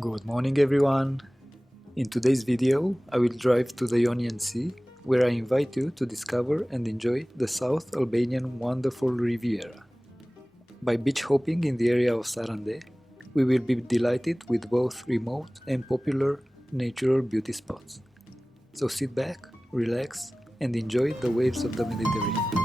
Good morning everyone! In today's video I will drive to the Ionian Sea, where I invite you to discover and enjoy the South Albanian wonderful Riviera. By beach hopping in the area of Sarande, we will be delighted with both remote and popular natural beauty spots. So sit back, relax and enjoy the waves of the Mediterranean.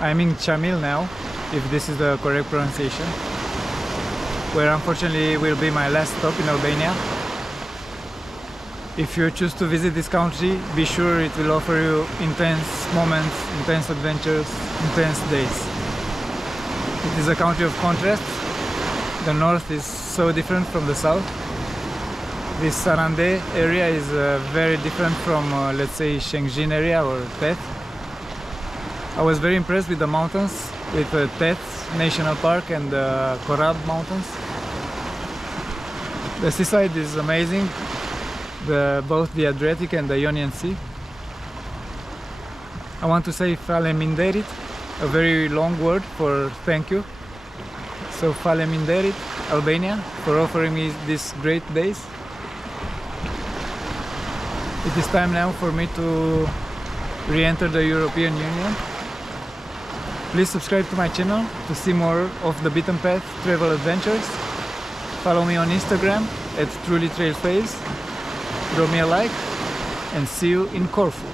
I'm in Chamil now, if this is the correct pronunciation, where unfortunately will be my last stop in Albania. If you choose to visit this country, be sure it will offer you intense moments, intense adventures, intense days. It is a country of contrasts. The north is so different from the south. This Sarande area is very different from, let's say, Shengjin area or Tet. I was very impressed with the mountains, with Tet National Park and the Korab Mountains. The seaside is amazing, both the Adriatic and the Ionian Sea. I want to say Faleminderit, a very long word for thank you. So Faleminderit, Albania, for offering me these great days. It is time now for me to re-enter the European Union. Please subscribe to my channel to see more of the beaten path travel adventures. Follow me on Instagram @trulytrailface. Drop me a like and see you in Corfu.